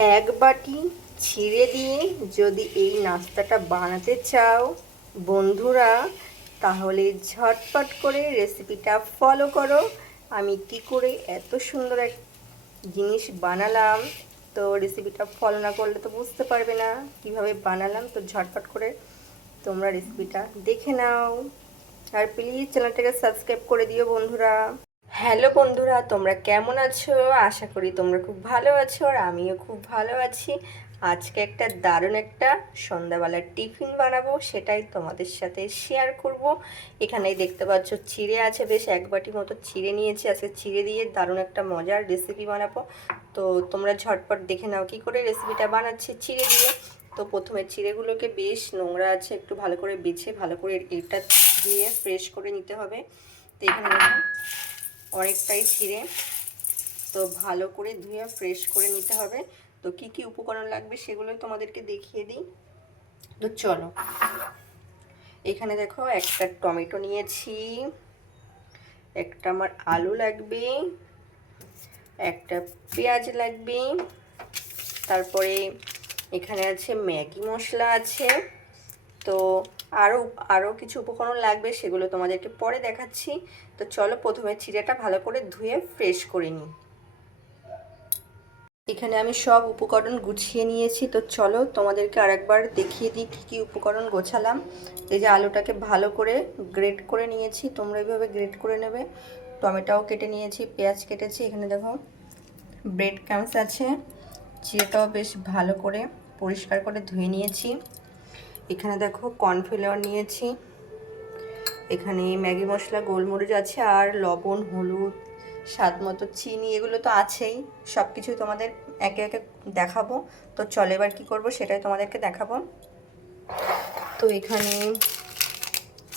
এক বাটি চিড়ে দিয়ে যদি এই নাস্তাটা বানাতে চাও বন্ধুরা, তাহলে ঝটপট করে রেসিপিটা ফলো করো। আমি কি করে এত সুন্দর এক জিনিস বানালাম, তো রেসিপিটা ফলো না করলে তো বুঝতে পারবে না কিভাবে বানালাম। তো ঝটপট করে তোমরা রেসিপিটা দেখে নাও, আর প্লিজ চ্যানেলটাকে সাবস্ক্রাইব করে দিও বন্ধুরা। হ্যালো বন্ধুরা, তোমরা কেমন আছো? আশা করি তোমরা খুব ভালো আছো, আর আমিও খুব ভালো আছি। আজকে একটা দারুণ একটা সন্ধ্যাবেলার টিফিন বানাবো, সেটাই তোমাদের সাথে শেয়ার করব। এখানেই দেখতে পাচ্ছ চিড়ে আছে, বেশ এক বাটি মতো চিড়ে নিয়েছি। আজকে চিড়ে দিয়ে দারুণ একটা মজার রেসিপি বানাবো। তো তোমরা ঝটপট দেখে নাও কি করে রেসিপিটা বানাচ্ছি চিড়ে দিয়ে। তো প্রথমে চিড়েগুলোকে বেশ নোংরা আছে একটু ভালো করে বেছে ভালো করে এটা দিয়ে ফ্রেশ করে নিতে হবে। তো এখানে দেখো অনেকটাই ছিঁড়ে, তো ভালো করে ধুয়ে ফ্রেশ করে নিতে হবে। তো কি কি উপকরণ লাগবে সেগুলো তোমাদেরকে দেখিয়ে দিই। তো চলো, এখানে দেখো একটা টমেটো নিয়েছি, একটা আমার আলু লাগবে, একটা পেঁয়াজ লাগবে, তারপরে এখানে আছে ম্যাগি মশলা আছে। তো আরও আরও কিছু উপকরণ লাগবে, সেগুলো তোমাদেরকে পরে দেখাচ্ছি। তো চলো প্রথমে চিড়েটা ভালো করে ধুয়ে ফ্রেশ করে নিই। এখানে আমি সব উপকরণ গুছিয়ে নিয়েছি। তো চলো তোমাদেরকে আরেকবার দেখিয়ে দিই কী কী উপকরণ গোছালাম। এই যে আলুটাকে ভালো করে গ্রেট করে নিয়েছি, তোমরা এইভাবে গ্রেট করে নেবে। টমেটোও কেটে নিয়েছি, পেঁয়াজ কেটেছি, এখানে দেখো ব্রেড ক্রাম্বস আছে, চিড়েটাও বেশ ভালো করে পরিষ্কার করে ধুয়ে নিয়েছি। এখানে দেখো কর্নফ্লাওয়ার নিয়েছি, এখানে ম্যাগি মশলা গোলমরিচ আছে, আর লবণ হলুদ স্বাদ মতো চিনি, এগুলো তো আছেই। সব কিছুই তোমাদের একে একে দেখাবো। তো চলো এবার কী করবো সেটাই তোমাদেরকে দেখাবো। তো এখানে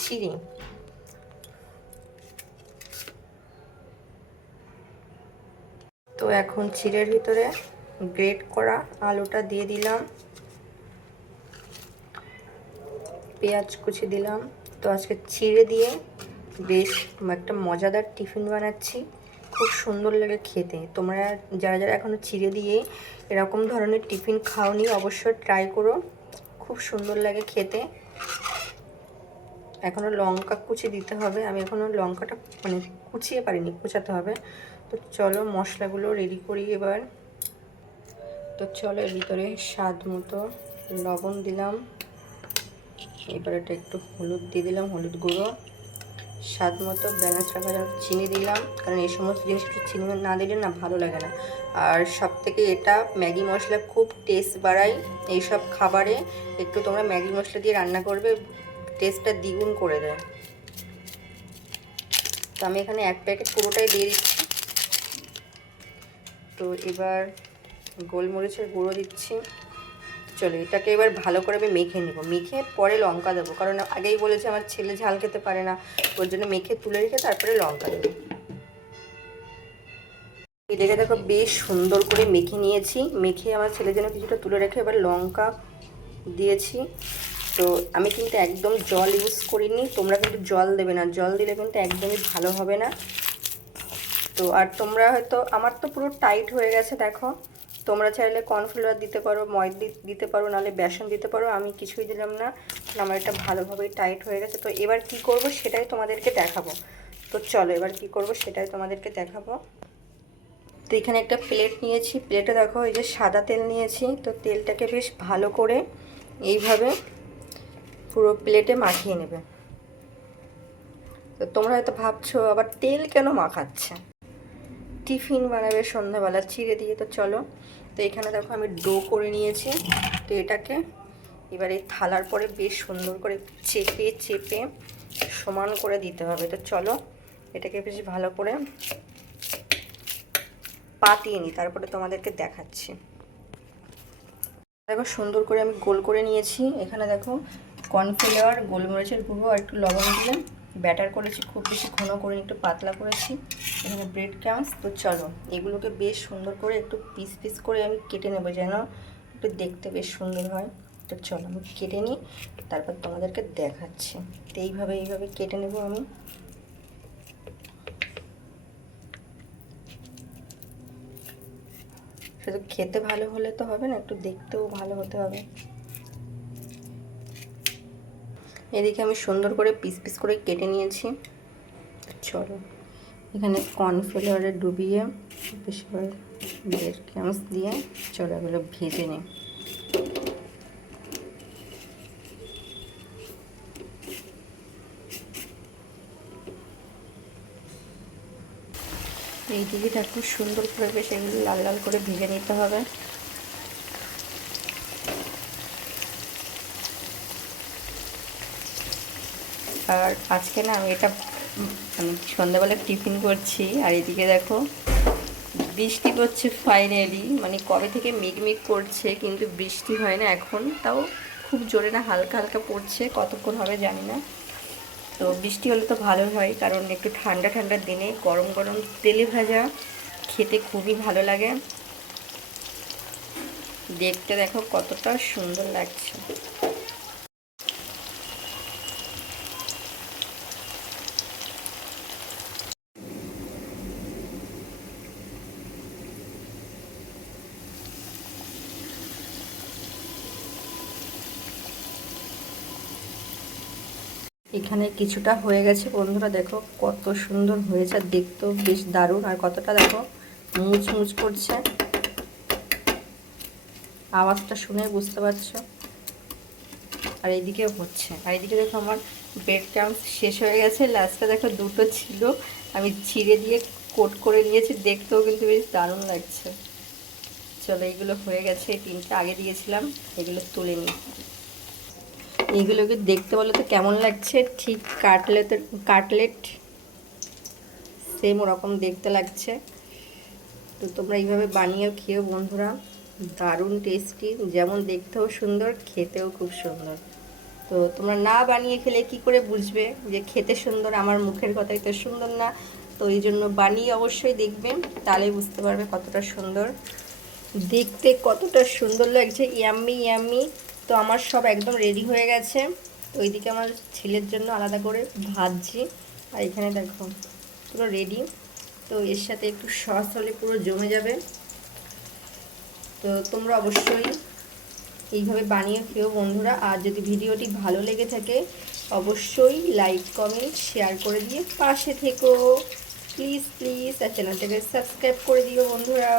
চিড়ে, তো এখন চিড়ের ভিতরে গ্রেট করা আলুটা দিয়ে দিলাম, পেঁয়াজ কুচি দিলাম। তো আজকে চিড়ে দিয়ে বেশ একটা মজাদার টিফিন বানাচ্ছি, খুব সুন্দর লাগে খেতে। তোমরা যারা যারা এখনও চিড়ে দিয়ে এরকম ধরনের টিফিন খাওনি অবশ্যই ট্রাই করো, খুব সুন্দর লাগে খেতে। এখনও লঙ্কা কুচি দিতে হবে, আমি এখনও লঙ্কাটা মানে কুচিয়ে পারিনি, কুচাতে হবে। তো চলো মশলাগুলো রেডি করি এবার। তো চলো এর ভিতরে স্বাদ মতো লবণ দিলাম, এবার এটা একটু হলুদ দিয়ে দিলাম, হলুদ গুঁড়ো, স্বাদ মতো ব্যালেন্স রাখার জন্য চিনি দিলাম, কারণ এই সমস্ত জিনিস একটু চিনি না দিলে না ভালো লাগে না। আর সব থেকে এটা ম্যাগি মশলা খুব টেস্ট বাড়ায়, এইসব খাবারে একটু তোমরা ম্যাগি মশলা দিয়ে রান্না করবে, টেস্টটা দ্বিগুণ করে দেয়। তো আমি এখানে এক প্যাকেট পুরোটাই দিয়ে দিচ্ছি। তো এবার গোলমরিচের গুঁড়ো দিচ্ছি। চলো এটাকে এবার ভালো করে আমি মেখে নেব, মেখে পরে লঙ্কা দেবো, কারণ আগেই বলেছি আমার ছেলে ঝাল খেতে পারে না, ওর জন্য মেখে তুলে রেখে তারপরে লঙ্কা দেবো। এটাকে দেখো বেশ সুন্দর করে মেখে নিয়েছি, মেখে আমার ছেলের জন্য কিছুটা তুলে রেখে এবার লঙ্কা দিয়েছি। তো আমি কিন্তু একদম জল ইউজ করিনি, তোমরা কিন্তু জল দেবে না, জল দিলে কিন্তু একদমই ভালো হবে না। তো আর তোমরা হয়তো, আমার তো পুরো টাইট হয়ে গেছে দেখো, তোমরা চাইলে কর্নফ্লাওয়ার দিতে পারো, ময়দা দিতে পারো, নাহলে বেসন দিতে পারো, আমি কিছুই দিলাম না, আমার এটা ভালোভাবেই টাইট হয়ে গেছে। তো এবার কি করব সেটাই তোমাদেরকে দেখাবো। তো চলো এবার কি করব সেটাই তোমাদেরকে দেখাবো। তো এখানে একটা প্লেট নিয়েছি, প্লেটে দেখো এই যে সাদা তেল নিয়েছি। তো তেলটাকে বেশ ভালো করে এইভাবে পুরো প্লেটে মাখিয়ে নেবে। তো তোমরা হয়তো ভাবছো আবার তেল কেন মাখাচ্ছে, টিফিন বানাবে সন্ধ্যাবেলা চিড়ে দিয়ে। তো চলো, তো এখানে দেখো আমি ডো করে নিয়েছি। তো এটাকে এবার এই থালার পরে বেশ সুন্দর করে চেপে চেপে সমান করে দিতে হবে। তো চলো এটাকে বেশ ভালো করে পাতিয়ে নিই, তারপরে তোমাদেরকে দেখাচ্ছি। দেখো সুন্দর করে আমি গোল করে নিয়েছি। এখানে দেখো কর্নফ্লাওয়ার, গোলমরিচের গুঁড়ো আর একটু লবণ দিলে ব্যাটার করেছি, খুব বেশি ঘন করে একটু পাতলা করেছি। এখানে ব্রেড ক্রাম্বস। তো চলো এগুলোকে বেশ সুন্দর করে একটু পিস পিস করে আমি কেটে নেবো, যেন একটু দেখতে বেশ সুন্দর হয়। তো চলো আমি কেটে নিই, তারপর তোমাদেরকে দেখাচ্ছি। তো এইভাবে কেটে নেব আমি। তো শুধু খেতে ভালো হলে তো হবে না, একটু দেখতেও ভালো হতে হবে। এদিকে আমি সুন্দর করে পিস পিস করে কেটে নিয়েছি। চলো এখানে কর্নফ্লাওয়ারে ডুবিয়ে বেশি করে ব্রেড ক্রাম্বস দিয়ে চলো এগুলো ভেজে নিই। এই দিকে খুব সুন্দর করে বেশ এগুলো লাল লাল করে ভেজে নিতে হবে। আর আজকে না আমি সন্ধ্যাবেলা টিফিন করছি, আর এদিকে দেখো বৃষ্টি পড়ছে ফাইনালি। মানে কবে থেকে মেঘ করছে কিন্তু বৃষ্টি হয় না এখন, তাও খুব জোরে না, হালকা হালকা পড়ছে, কতক্ষণ হবে জানি না। তো বৃষ্টি হলে তো ভালো হয়, কারণ একটু ঠান্ডা ঠান্ডার দিনে গরম গরম তেলে ভাজা খেতে খুবই ভালো লাগে। দেখতে দেখো কতটা সুন্দর লাগছে। এখানে কিছুটা হয়ে গেছে বন্ধুরা, দেখো কত সুন্দর হয়েছে, আর দেখতেও বেশ দারুণ। আর কতটা দেখো মুচমুচ করছে, আওয়াজটা শুনে বুঝতে পারছো। আর এইদিকে হচ্ছে, আর এইদিকে দেখো আমার ব্রেড ক্রাম্বস শেষ হয়ে গেছে। লাস্টে দেখো দুটো ছিল, আমি ছিঁড়ে দিয়ে কোট করে নিয়েছি, দেখতেও কিন্তু বেশ দারুণ লাগছে। চলো এইগুলো হয়ে গেছে, এই তিনটা আগে দিয়েছিলাম, এগুলো তুলে নিই। এইগুলোকে দেখতে বলো তো কেমন লাগছে, ঠিক কাটলেট সেম ওরকম দেখতে লাগছে। তো তোমরা এইভাবে বানিয়েও খেও বন্ধুরা, দারুণ টেস্টি, যেমন দেখতেও সুন্দর খেতেও খুব সুন্দর। তো তোমরা না বানিয়ে খেলে কি করে বুঝবে যে খেতে সুন্দর? আমার মুখের কথাই তো সুন্দর না, তো এই জন্য বানিয়ে অবশ্যই দেখবেন, তাহলে বুঝতে পারবে কতটা সুন্দর দেখতে, কতটা সুন্দর লাগছে। Yummy yummy. তো আমার সব একদম রেডি হয়ে গেছে। তো ওইদিকে আমার ছেলের জন্য আলাদা করে ভাজছি, আর এখানে দেখো পুরো রেডি। তো এর সাথে একটু সস হলে পুরো জমে যাবে। তো তোমরা অবশ্যই এইভাবে বানিয়ে খেও বন্ধুরা। আর যদি ভিডিওটি ভালো লেগে থাকে অবশ্যই লাইক কমেন্ট শেয়ার করে দিয়ে পাশে থেকো প্লিজ প্লিজ, আর চ্যানেলটাকে সাবস্ক্রাইব করে দিও বন্ধুরা।